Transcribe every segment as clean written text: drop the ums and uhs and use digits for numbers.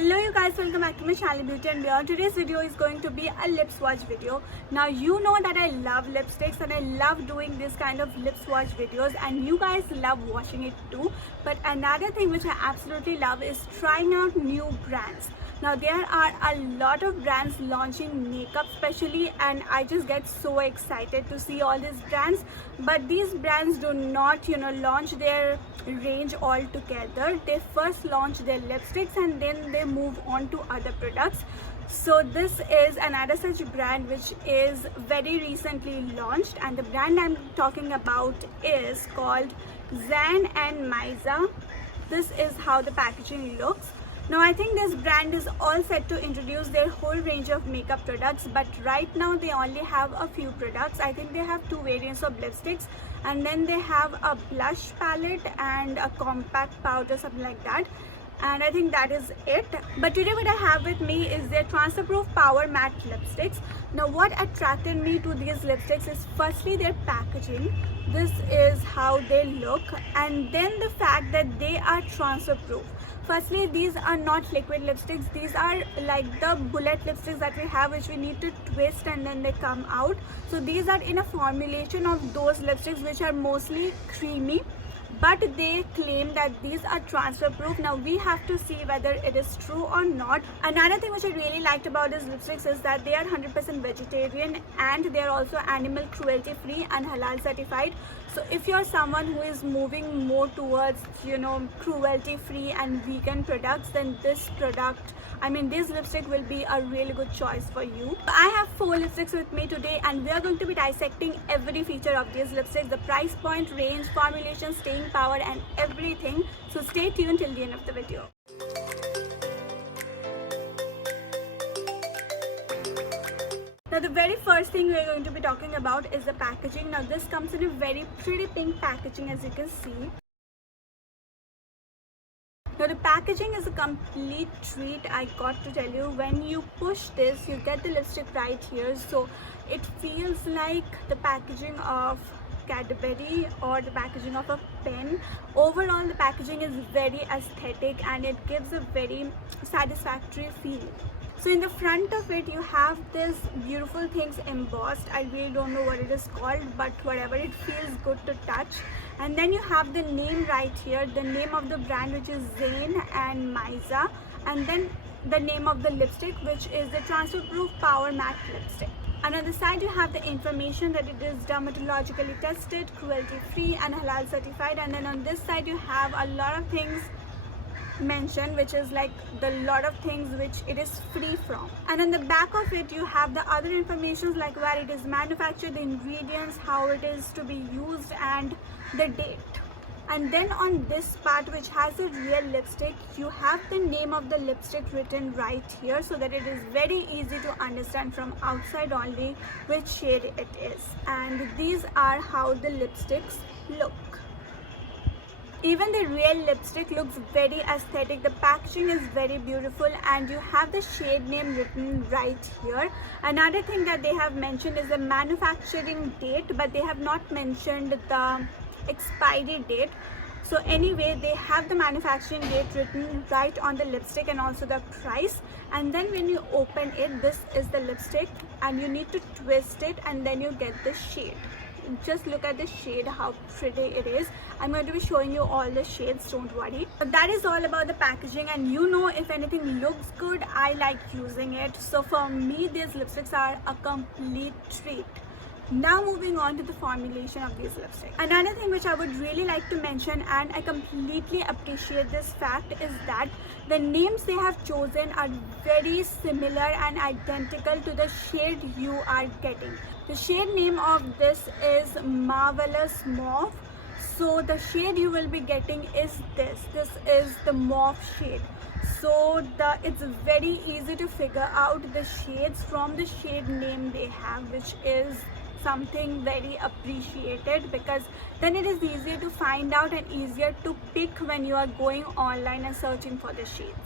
Hello you guys, welcome back to my channel Beauty and Beyond. Today's video is going to be a lip swatch video. Now you know that I love lipsticks and I love doing this kind of lip swatch videos, and you guys love watching it too. But another thing which I absolutely love is trying out new brands. Now there are a lot of brands launching makeup especially, and I just get so excited to see all these brands. But these brands do not launch their range all together. They first launch their lipsticks and then they move on to other products. So this is another such brand which is very recently launched, and the brand I'm talking about is called Zen and Maiza. This is how the packaging looks. Now I think this brand is all set to introduce their whole range of makeup products, but right now they only have a few products. I think they have two variants of lipsticks, and then they have a blush palette and a compact powder, something like that. And I think that is it. But today what I have with me is their transfer proof power matte lipsticks. Now what attracted me to these lipsticks is firstly their packaging. This is how they look, and then the fact that they are transfer proof. Firstly, these are not liquid lipsticks. These are like the bullet lipsticks that we have, which we need to twist and then they come out. So these are in a formulation of those lipsticks which are mostly creamy, but they claim that these are transfer proof. Now we have to see whether it is true or not. Another thing which I really liked about these lipsticks is that they are 100% vegetarian, and they are also animal cruelty free and halal certified. So if you're someone who is moving more towards cruelty free and vegan products, then this lipstick will be a really good choice for you. I have 4 lipsticks with me today, and we are going to be dissecting every feature of these lipsticks, the price point, range, formulation, staying power and everything. So stay tuned till the end of the video. Now the very first thing we are going to be talking about is the packaging. Now this comes in a very pretty pink packaging, as you can see. Now the packaging is a complete treat, I got to tell you. When you push this, you get the lipstick right here, so it feels like the packaging of Cadbury or the packaging of a pen. Overall the packaging is very aesthetic and it gives a very satisfactory feel. So in the front of it you have this beautiful things embossed. I really don't know what it is called, but whatever, it feels good to touch. And then you have the name right here, the name of the brand, which is Zen and Maiza, and then the name of the lipstick, which is the transfer proof power matte lipstick. And on the side you have the information that it is dermatologically tested, cruelty free and halal certified. And then on this side you have a lot of things mentioned, which is like the lot of things which it is free from. And on the back of it you have the other information, like where it is manufactured, the ingredients, how it is to be used and the date. And then on this part, which has a real lipstick, you have the name of the lipstick written right here, so that it is very easy to understand from outside only which shade it is. And these are how the lipsticks look. Even the real lipstick looks very aesthetic. The packaging is very beautiful, and you have the shade name written right here. Another thing that they have mentioned is the manufacturing date, but they have not mentioned the expiry date. So anyway, they have the manufacturing date written right on the lipstick and also the price. And then when you open it, this is the lipstick, and you need to twist it and then you get the shade. Just look at the shade, how pretty it is. I'm going to be showing you all the shades, don't worry. But that is all about the packaging, and if anything looks good, I like using it. So for me, these lipsticks are a complete treat. Now moving on to the formulation of these lipsticks. Another thing which I would really like to mention, and I completely appreciate this fact, is that the names they have chosen are very similar and identical to the shade you are getting. The shade name of this is Marvelous Mauve. So the shade you will be getting is this. This is the mauve shade. So it's very easy to figure out the shades from the shade name they have, which is something very appreciated, because then it is easier to find out and easier to pick when you are going online and searching for the shades.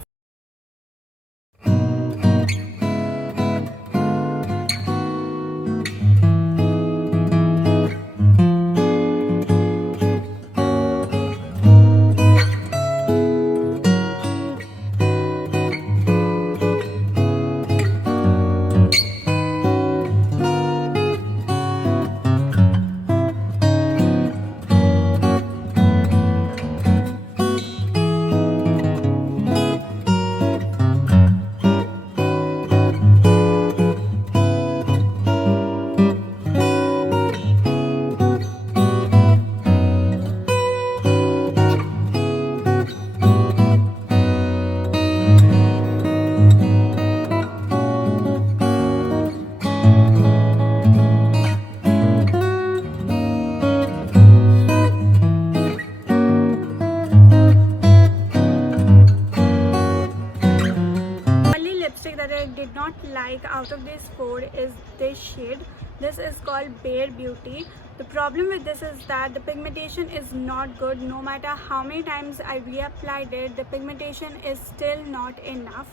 lipstick that I did not like out of these 4 is this shade. This is called Bare Beauty. The problem with this is that the pigmentation is not good. No matter how many times I reapplied it, the pigmentation is still not enough.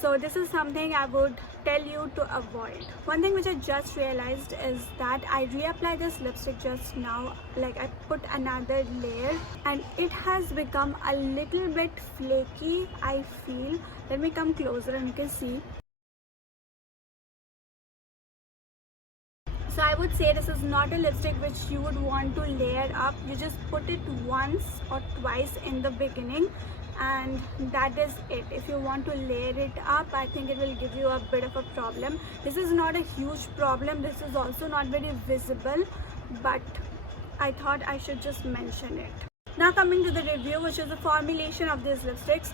So this is something I would tell you to avoid. One thing which I just realized is that I reapplied this lipstick just now. Like, I put another layer and it has become a little bit flaky, I feel. Let me come closer and you can see. So I would say this is not a lipstick which you would want to layer up. You just put it once or twice in the beginning and that is it. If you want to layer it up, I think it will give you a bit of a problem. This is not a huge problem. This is also not very visible, but I thought I should just mention it. Now coming to the review, which is the formulation of these lipsticks.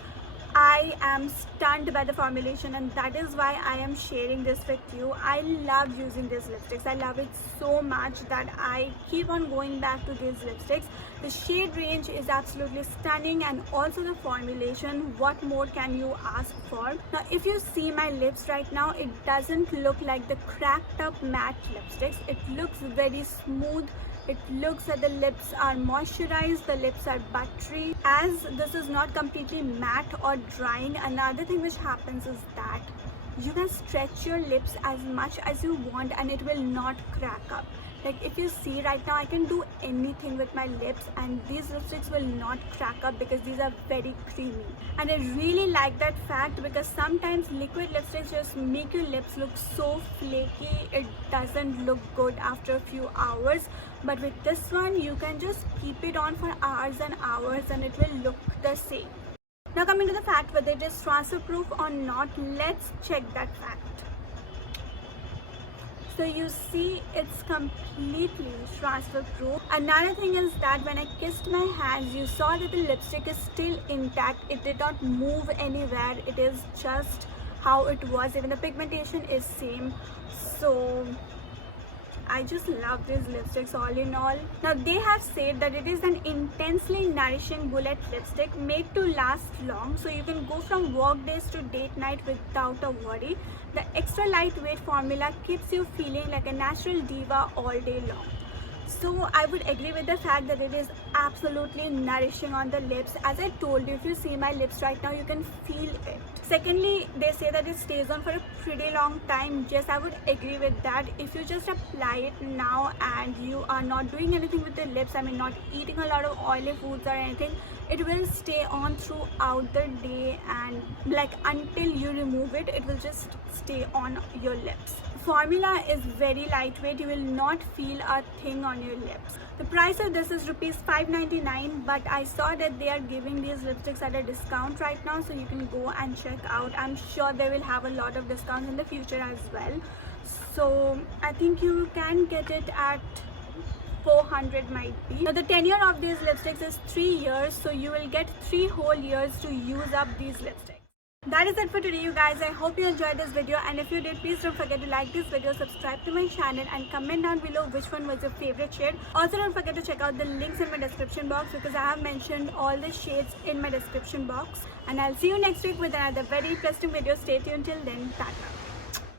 I am stunned by the formulation and that is why I am sharing this with you. I love using these lipsticks. I love it so much that I keep on going back to these lipsticks. The shade range is absolutely stunning and also the formulation. What more can you ask for? Now if you see my lips right now, it doesn't look like the cracked up matte lipsticks. It looks very smooth. It looks that the lips are moisturized, the lips are buttery. As this is not completely matte or drying, another thing which happens is that you can stretch your lips as much as you want and it will not crack up. Like if you see right now, I can do anything with my lips and these lipsticks will not crack up because these are very creamy. And I really like that fact because sometimes liquid lipsticks just make your lips look so flaky. It doesn't look good after a few hours. But with this one, you can just keep it on for hours and hours and it will look the same. Now coming to the fact whether it is transfer proof or not, let's check that fact. So you see it's completely transfer proof. Another thing is that when I kissed my hands, you saw that the lipstick is still intact. It did not move anywhere. It is just how it was. Even the pigmentation is same. So I just love these lipsticks all in all. Now they have said that it is an intensely nourishing bullet lipstick made to last long, so you can go from work days to date night without a worry. The extra lightweight formula keeps you feeling like a natural diva all day long. So I would agree with the fact that it is absolutely nourishing on the lips. As I told you, if you see my lips right now, you can feel it. Secondly, they say that it stays on for a pretty long time. Yes, I would agree with that. If you just apply it now and you are not doing anything with the lips, I mean not eating a lot of oily foods or anything, it will stay on throughout the day and like until you remove it, it will just stay on your lips. Formula is very lightweight. You will not feel a thing on your lips. The price of this is rupees 5.99, but I saw that they are giving these lipsticks at a discount right now, so you can go and check out. I'm sure they will have a lot of discounts in the future as well. So I think you can get it at 400 might be. Now the tenure of these lipsticks is 3 years, so you will get 3 whole years to use up these lipsticks. That is it for today, you guys. I hope you enjoyed this video, and if you did, please don't forget to like this video, subscribe to my channel and comment down below which one was your favorite shade. Also don't forget to check out the links in my description box because I have mentioned all the shades in my description box. And I'll see you next week with another very interesting video. Stay tuned till then. Tata.